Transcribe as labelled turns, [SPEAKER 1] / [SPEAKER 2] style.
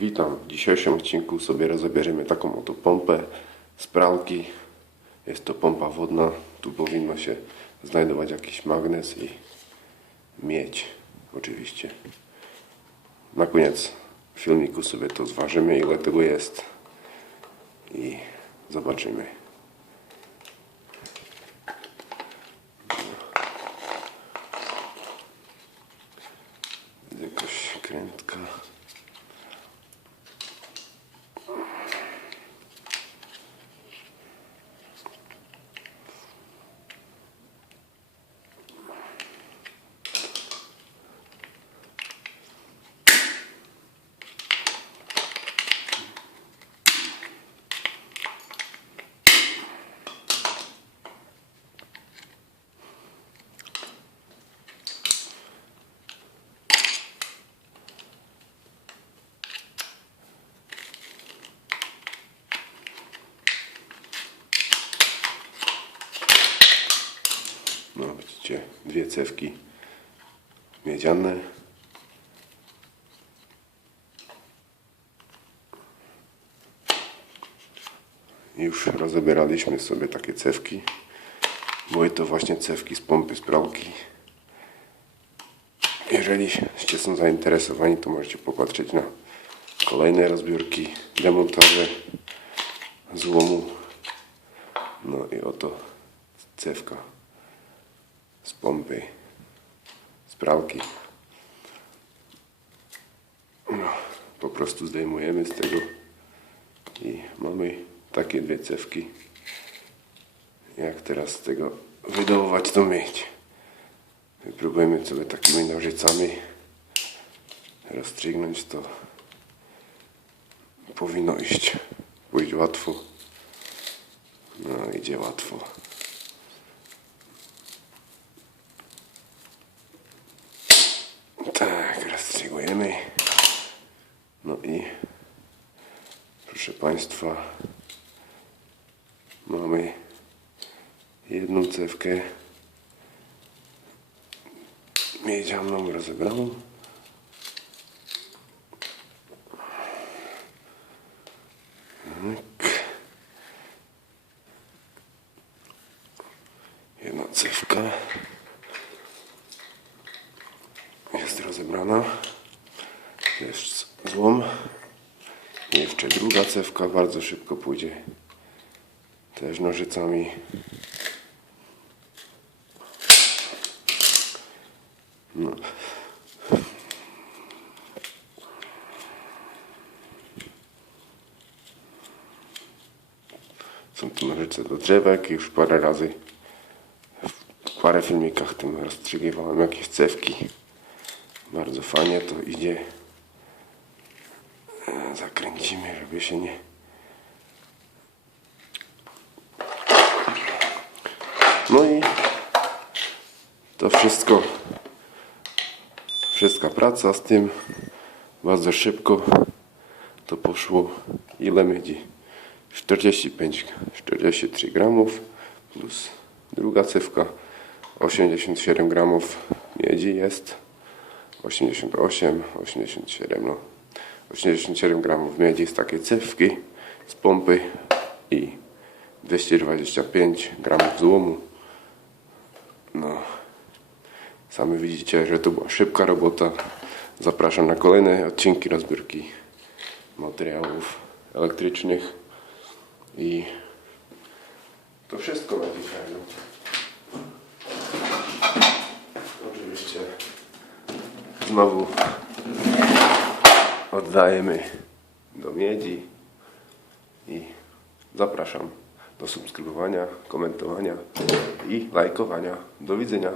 [SPEAKER 1] Witam. W dzisiejszym odcinku sobie rozbierzemy taką oto pompę z pralki. Jest to pompa wodna. Tu powinno się znajdować jakiś magnes i miedź oczywiście. Na koniec filmiku sobie to zważymy ile tego jest i zobaczymy. Jakoś krętka. No widzicie, dwie cewki miedziane. Już rozebieraliśmy sobie takie cewki. Były to właśnie cewki z pompy z pralki. Jeżeliście są zainteresowani, to możecie popatrzeć na kolejne rozbiórki, demontaże złomu. No i oto cewka z pompy, z pralki. No, po prostu zdejmujemy z tego i mamy takie dwie cewki. Jak teraz z tego wydołować to mieć? Wypróbujemy sobie takimi nożycami rozstrzygnąć to. Powinno iść, pójść łatwo. No idzie łatwo. Tak, rozstrzygujemy. No i proszę Państwa, mamy jedną cewkę miedzianą rozebraną. Tak. Jedna cewka. jest rozebrana. Jeszcze druga cewka bardzo szybko pójdzie. Też nożycami. No. Są tu nożyce do drzewek. Już parę razy w parę filmikach tym rozstrzygiwałem jakieś cewki. Bardzo fajnie to idzie. Zakręcimy, żeby się nie. No i to wszystko. Wszystka praca z tym. Bardzo szybko to poszło. Ile miedzi? 45, 43 gramów plus druga cewka 87 gramów miedzi jest. 88, 87, no. 87 gramów miedzi z takiej cewki z pompy i 225 gramów złomu. No, sami widzicie, że to była szybka robota. Zapraszam na kolejne odcinki rozbiórki materiałów elektrycznych i to wszystko na dzisiaj. No. Oczywiście znowu oddajemy do miedzi i zapraszam do subskrybowania, komentowania i lajkowania. Do widzenia.